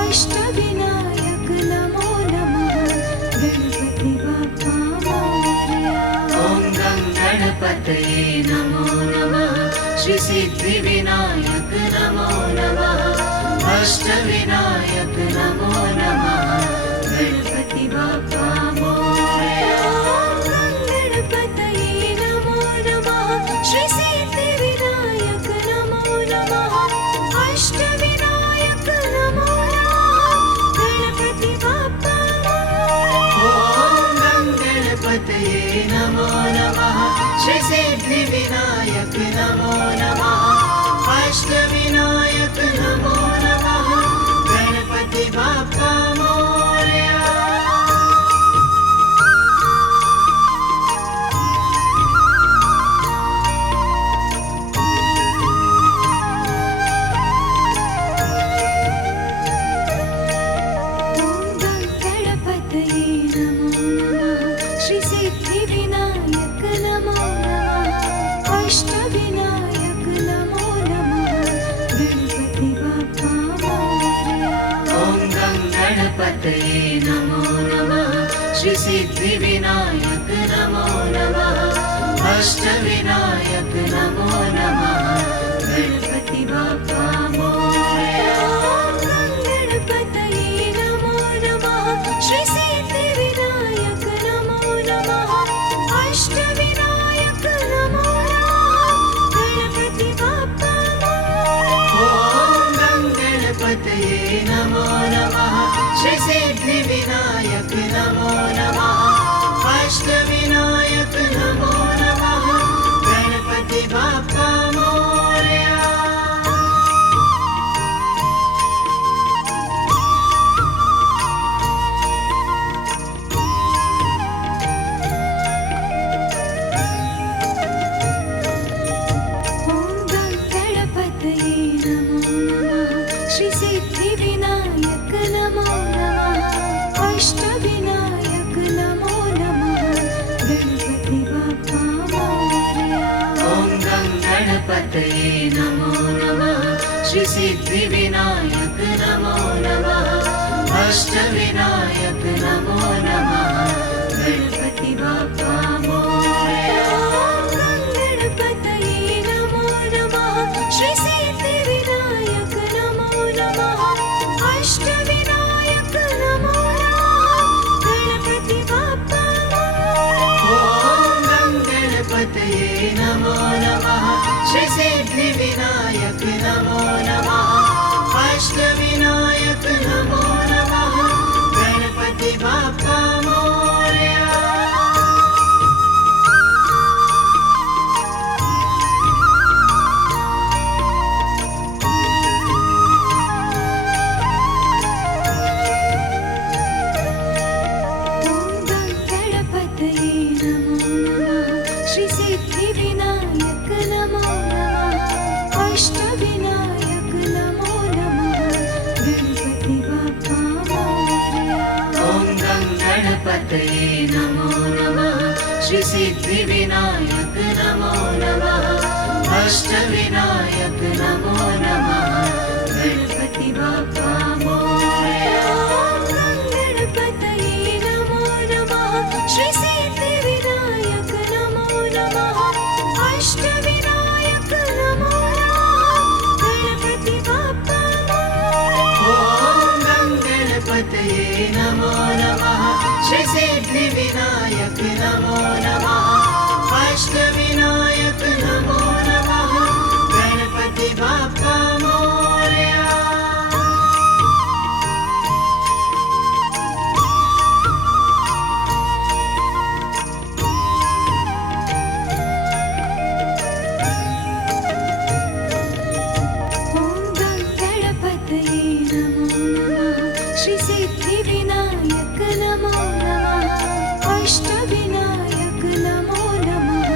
अष्टविनायक नमो नमः गणपति बाप्पा मोरया ॐ गणपतये नमो नमः श्री सिद्धिविनायक नमो नमः अष्टविनायक नमो नमः गणपति बाप्पा मोरया गणपतये नमो नमः श्री सिद्धिविनायक नमो नमः अष्टविनायक नमो नमः गणपति बाप्पा मोरया ॐ गणपतये नमो नमः श्री सिद्धिविनायक नमो नमः अष्टविनायक नमो नमः गणपति बाप्पा मोरया ॐ गणपतये नमो नमः श्री सिद्धिविनायक नमो नमः अष्टविनायक नमो नमः गणपति बाप्पा मोरया ॐ गणपतये नमो नमः श्री सिद्धिविनायक नमो नमः अष्टविनायक नमो नमः गणपति बाप्पा मोरया गणपतये नमो नमः श्री सिद्धिविनायक नमो नमः अष्टविनायक नमो नमः गणपति बाप्पा मोरया ॐ गणपतये नमो नमः श्री सिद्धिविनायक नमो अष्टविनायक नमो नमः गणपति बाप्पा मोरया। ॐ गणपतये नमो नमः श्री सिद्धिविनायक नमो नमः अष्टविनायक नमो नमः गणपति बाप्पा मोरया। ॐ गणपतये नमो नमः श्री सिद्धिविनायक नमो नमः अष्टविनायक नमो नमः गणपति बाप्पा मोरया। गणपतये नमो नमः श्री सिद्धिविनायक नमो नमः अष्टविनायक नमो नमः गणपति बाप्पा मोरया। ॐ गणपतये नमो नमः श्री सिद्धिविनायक नमो नमः अष्टविनायक नमो नमः गणपति बाप्पा मोरया। ॐ गणपतये नमो नमः श्री सिद्धिविनायक नमो नमः अष्टविनायक नमो नमः गणपति बाप्पा मोरया। ॐ गणपतये नमो नमः श्री सिद्धिविनायक नमो नमः अष्टविनायक नमो नमः गणपति बाप्पा मोरया। गणपतये नमो नमः श्री सिद्धिविनायक नमो नमः अष्टविनायक नमो नमः गणपति बाप्पा मोरया। ॐ गणपतये नमो नमः श्री सिद्धिविनायक नमो नमः अष्टविनायक नमो नमः गणपति बाप्पा मोरया। ॐ गणपतये नमो नमः श्री सिद्धिविनायक नमो नमः अष्टविनायक नमो नमः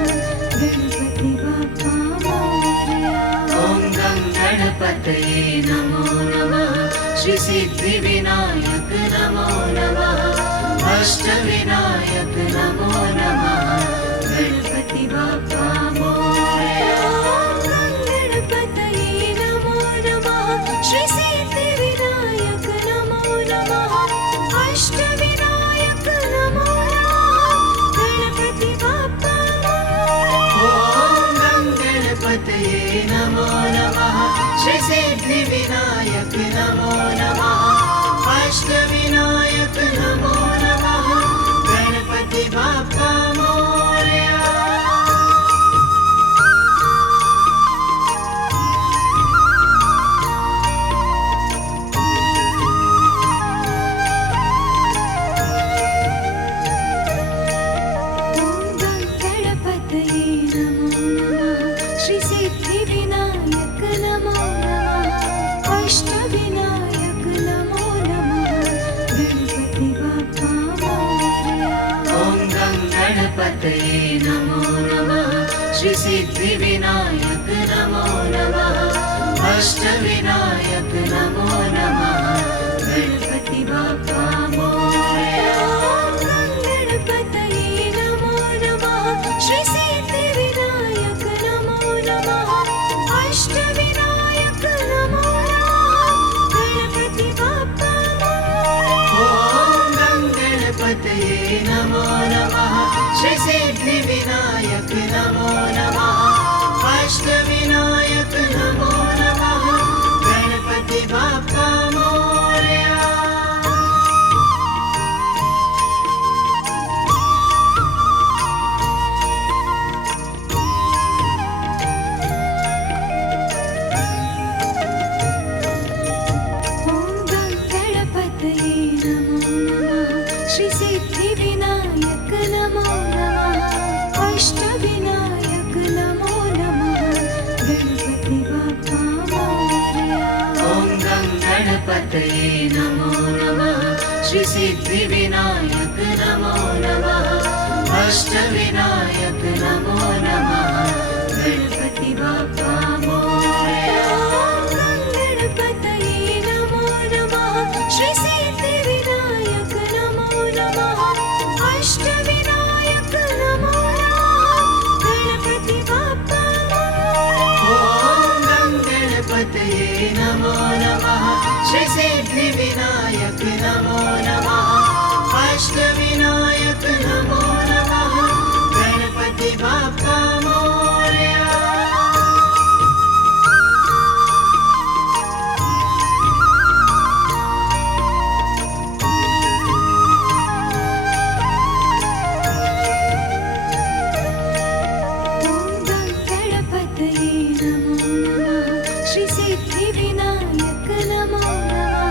गणपति बाप्पा मोरया। ॐ गणपतये नमो नमः श्री सिद्धिविनायक नमो नमः अष्टविनायक नमो नमः गणपति बाप्पा मोरया। गणपतये नमो नमः श्री सिद्धिविनायक नमो नमः अष्टविनायक नमो नमः गणपति बाप्पा मोरया। ॐ गणपतये नमो नमः श्री सिद्धिविनायक नमो नमः अष्टविनायक नमो नमः गणपति बाप्पा मोरया। ॐ गणपतये नमो नमः श्री सिद्धिविनायक नमो नमः अष्टविनायक नमो नमः गणपति बाप्पा मोरया। ॐ गणपतये नमो नमः श्री सिद्धिविनायक नमो नमः अष्टविनायक नमो नमः गणपति बाप्पा मोरया। गणपतये नमो नमः श्री सिद्धिविनायक नमो नमः अष्टविनायक नमो नमः गणपति बाप्पा मोरया। ॐ गणपतये नमो नमः श्री सिद्धिविनायक नमो नमः अष्टविनायक नमो नमः गणपति बाप्पा मोरया। ॐ गणपतये नमो नमः श्री सिद्धिविनायक नमो गणपतये नमो नमः श्री सिद्धिविनायक नमो नमः अष्टविनायक नमो नमः गणपति बाप्पा मोरया। गणपतये नमो नमः श्री सिद्धिविनायक नमो नमः अष्टविनायक नमो नमः गणपति बाप्पा ॐ गणपतये नमो नमः श्री सिद्धिविनायक नमो नमः अष्टविनायक नमो नमः गणपति बाप्पा मोरया। गणपतये नमो नमः श्री सिद्धिविनायक नमो नमः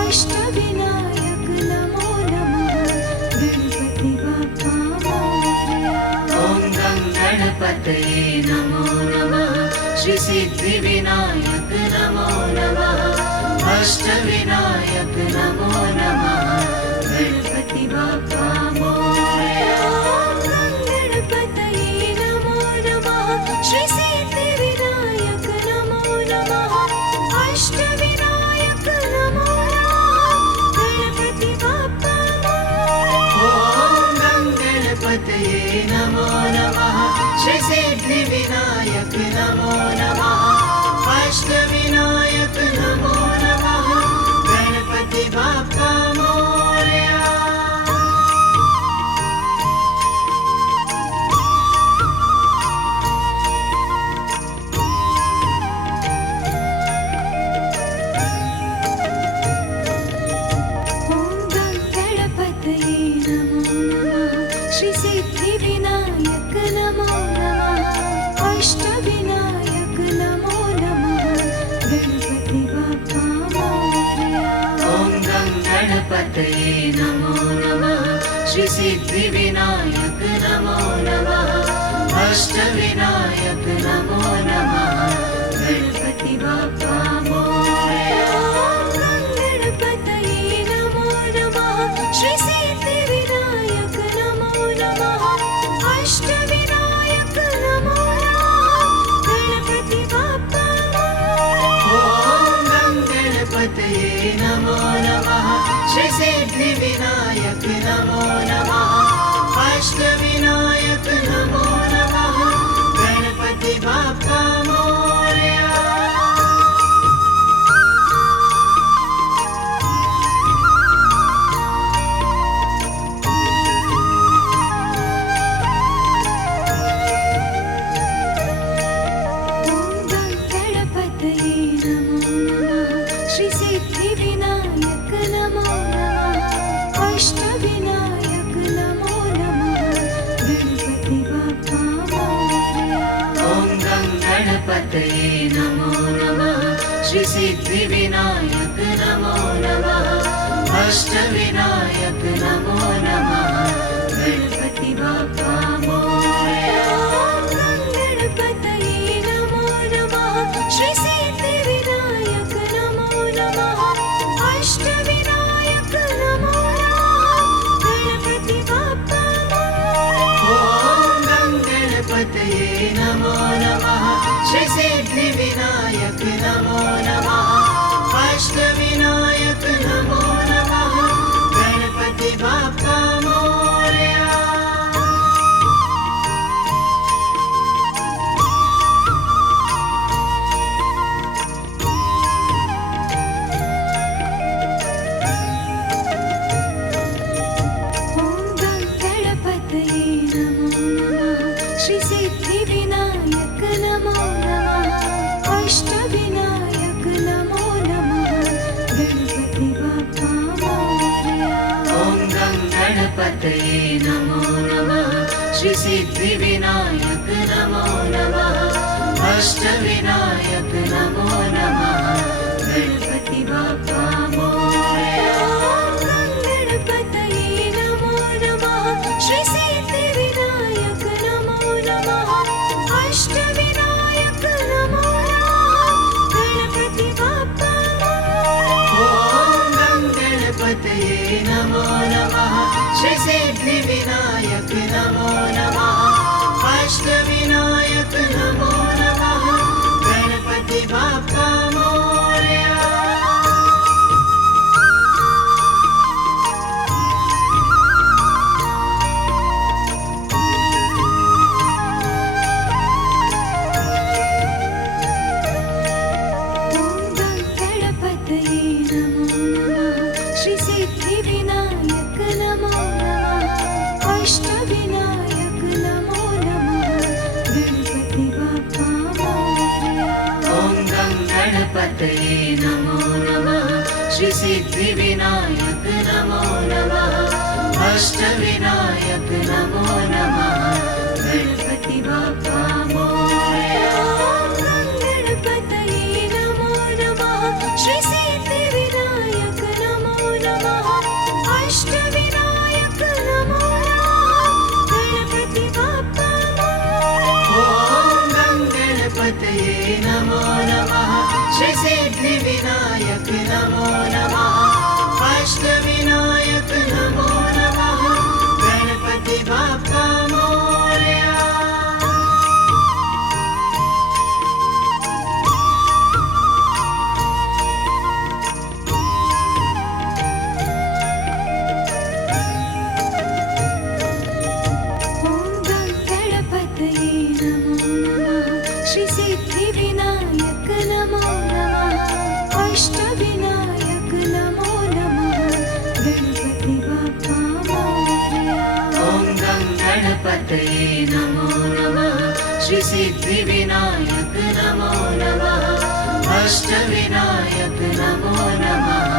अष्टविनायक नमो नमः गणपति बाप्पा मोरया। ॐ गणपतये नमो नमः श्री सिद्धिविनायक नमो नमः अष्टविनायक नमो नमः गणपति बाप्पा मोरया। गणपतये नमो नमः श्री सिद्धिविनायक नमो नमः अष्टविनायक नमो नमः गणपति बाप्पा मोरया। ॐ गणपतये नमो नमः श्री सिद्धिविनायक नमो नमः अष्टविनायक नमो नमः गणपति बाप्पा मोरया। गणपतये नमो नमः श्री सिद्धिविनायक नमो नमः अष्टविनायक नमो नमः गणपति बाप्पा मोरया। ॐ गणपतये नमो नमः श्री सिद्धिविनायक नमो नमः अष्टविनायक नमो नमः गणपति बाप्पा मोरया। गणपतये नमो नमः श्री सिद्धिविनायक नमो नमः अष्टविनायक नमो नमः गणपति बाप्पा मोरया। ॐ गणपतये नमो नमः श्री सिद्धिविनायक नमो नमः अष्टविनायक नमो नमः गणपति बाप्पा मोरया। गणपतये नमो नमः श्री सिद्धिविनायक नमो नमः अष्टविनायक नमो नमः गणपति बाप्पा मोरया। ॐ गणपतये नमो नमः श्री सिद्धिविनायक नमो नमः अष्टविनायक नमो नमः गणपति बाप्पा मोरया। गणपतये नमो नमः श्री सिद्धिविनायक नमो नमः अष्टविनायक नमो नमः गणपति बाप्पा मोरया। ॐ गणपतये नमो नमः श्री सिद्धिविनायक नमो नमः अष्टविनायक नमो नमः गणपति बाप्पा मोरया। गणपतये नमो नमः श्री सिद्धिविनायक नमो नमः अष्टविनायक नमो नमः गणपति बाप्पा मोरया। ॐ गणपतये नमो नमः श्री सिद्धिविनायक नमो नमः अष्टविनायक नमो नमः गणपति बाप्पा मोरया। गणपतये नमो नमः श्री सिद्धिविनायक नमो नमः अष्टविनायक नमो नमः गणपति बाप्पा मोरया। श्री सिद्धि विनायक नमो नमः अष्टविनायक नमो नमः गणपति बाप्पा मोरया नमो नमः श्री सिद्धि विनायक नमो नमः अष्टविनायक नमो नमः गणपति बाप्पा मोरया गणपतये नमो नमः श्री सिद्धि विनायक नमो नमः अष्टविनायक नमो नमः गणपति बाप्पा ओम गणपतये नमो नमः श्री सिद्धि विनायक नमो नमः अष्टविनायक नमो नमः गणपति बाप्पा मोरया श्री सिद्धि विनायक नमो नमः अष्टविनायक नमो नमः गणपति बाप्पा मोरया ओम गणपतये नमो नमः श्री सिद्धि विनायक नमो नमः अष्टविनायक नमो नमः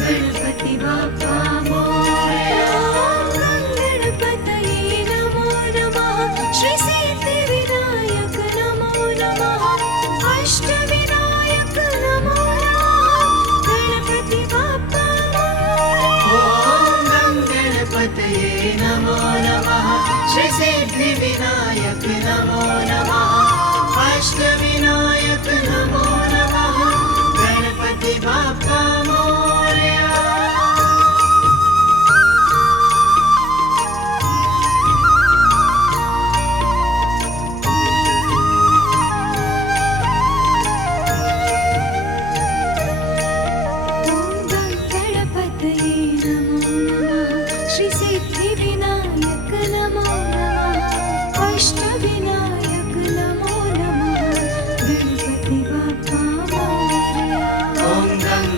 गणपति बाप्पा मोरया गणपतये नमो नमः श्री सिद्धि विनायक नमो नमः अष्टविनायक नमो नमः गणपति बाप्पा ओम गणपतये नमो नमः श्री सिद्धि विनायक नमो नमः अष्टविनायक नमो नमः गणपति बाप्पा मोरया गणपतये नमो नमः श्री सिद्धि विनायक नमो नमः अष्टविनायक नमो नमः गणपति बाप्पा मोरया ओम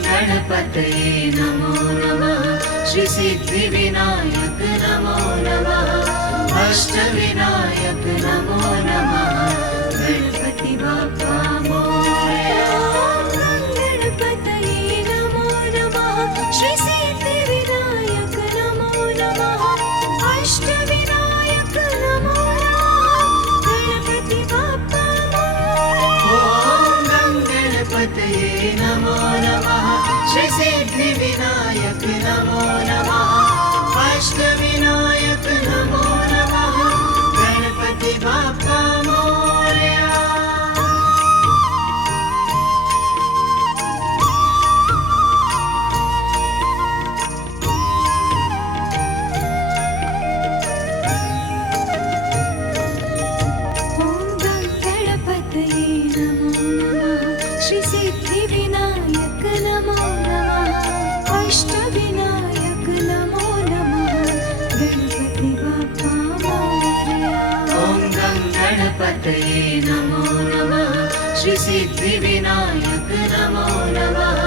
गणपतये नमो नमः श्री सिद्धि विनायक नमो नमः अष्टविनायक नमो नमः गणपति बाप्पा मोरया गणपतये नमो नमः श्री सिद्धि विनायक नमो नमः अष्टविनायक नमो नमः गणपति बाप्पा ओम गणपतये नमो नमः श्री सिद्धि विनायक नमो नमः अष्टविनायक नमो नमः गणपति बाप्पा मोरया गणपतये नमो नमः श्री सिद्धि विनायक नमो नमः अष्टविनायक नमो नमः गणपति बाप्पा मोरया ओम गणपतये नमो नमः श्री सिद्धि विनायक नमो नमः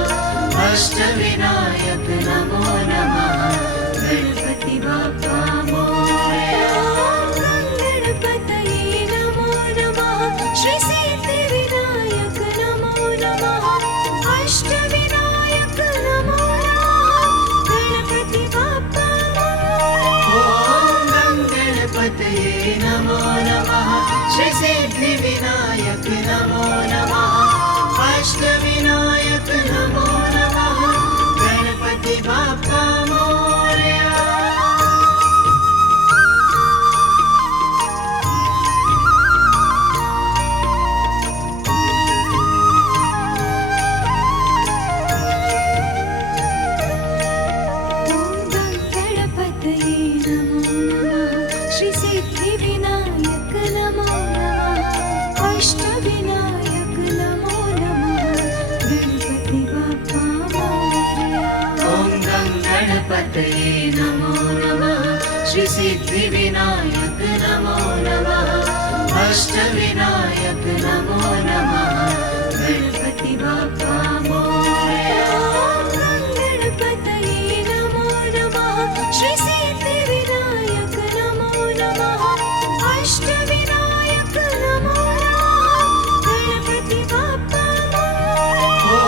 अष्टविनायक नमो नमः गणपति बाप्पा मोरया गणपतये नमो नमः श्री सिद्धि विनायक नमो नमः अष्टविनायक नमो नमः गणपति बाप्पा ओम गणपतये नमो नमः श्री सिद्धि विनायक नमो नमः अष्टविनायक नमो नमः गणपति बाप्पा मोरया गणपतये श्री सिद्धिविनायक नमो नमः अष्टविनायक नमो नमः गणपति बाप्पा मोरया गणपतये नमो नमः श्री सिद्धिविनायक नमो नमः अष्टविनायक नमो नमः गणपति बाप्पा मोरया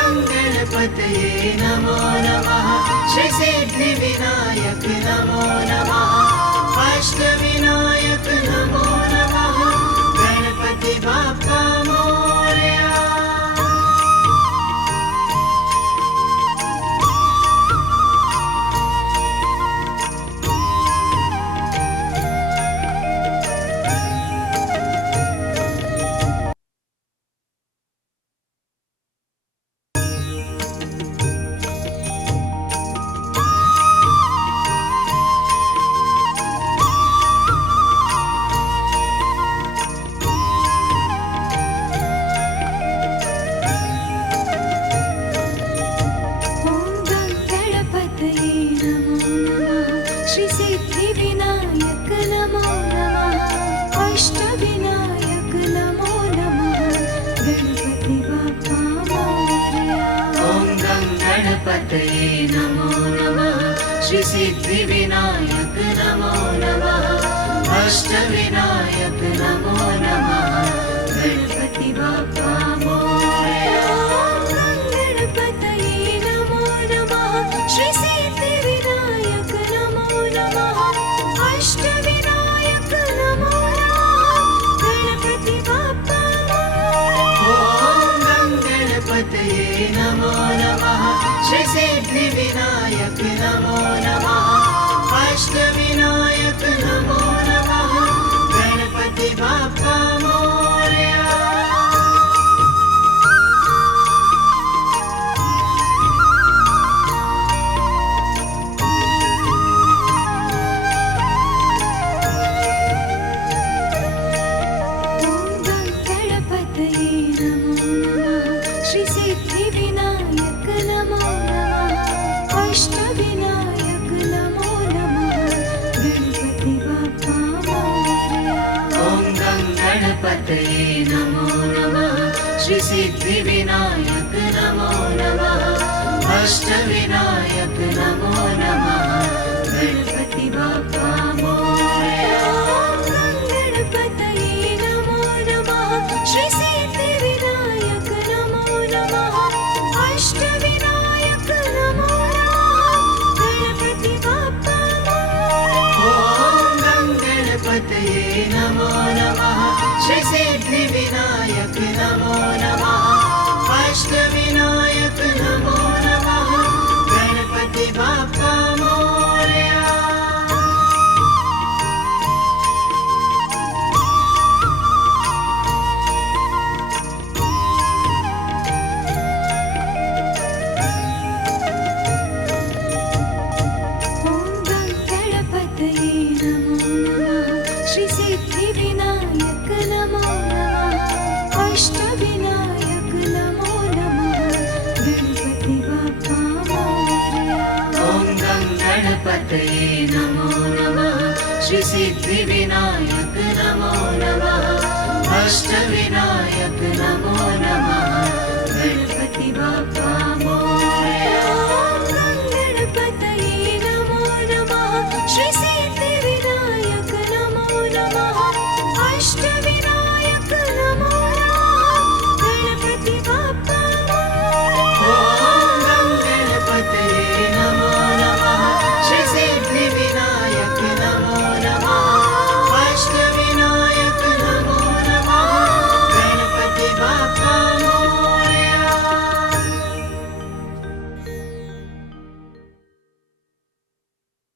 ॐ गणपतये नमो नमः श्री सिद्धिविनायक नमो नमः अष्टविनायक नमो नमः गणपति बाप्पा मोरया श्री सिद्धिविनायक नमो नमः अष्टविनायक नमो नमः गणपति बाप्पा मोरया ॐ गणपतये नमो नमः श्री सिद्धिविनायक नमो नमः अष्टविनायक नमो नमः गणपति बाप्पा मोरया गणपतये नमो नमः श्री सिद्धिविनायक नमो नमः अष्टविनायक नमो नमः गणपति बाप्पा मोरया ॐ गणपतये नमो नमः श्री सिद्धिविनायक नमो नमः अष्टविनायक नमो नमः गणपति बाप्पा मोरया गणपतये नमो नमः श्री सिद्धिविनायक नमो नमः अष्टविनायक नमो नमः गणपति बाप्पा मोरया ॐ गणपतये नमो नमः श्री सिद्धिविनायक नमो नमः अष्टविनायक नमो नमः गणपति बाप्पा मोरया गणपतये नमो नमः श्री सिद्धिविनायक नमो नमः अष्टविनायक नमो नमः गणपति बाप्पा मोरया ॐ गणपतये नमो नमः श्री सिद्धिविनायक नमो नमः अष्टविनायक नमो नमः गणपति बाप्पा मोरया गणपतये नमो नमः श्री सिद्धिविनायक नमो नमः अष्टविनायक नमो नमः गणपति बाप्पा मोरया ॐ गणपतये नमो नमः श्री सिद्धिविनायक नमो नमः अष्टविनायक नमो नमः गणपति बाप्पा मोरया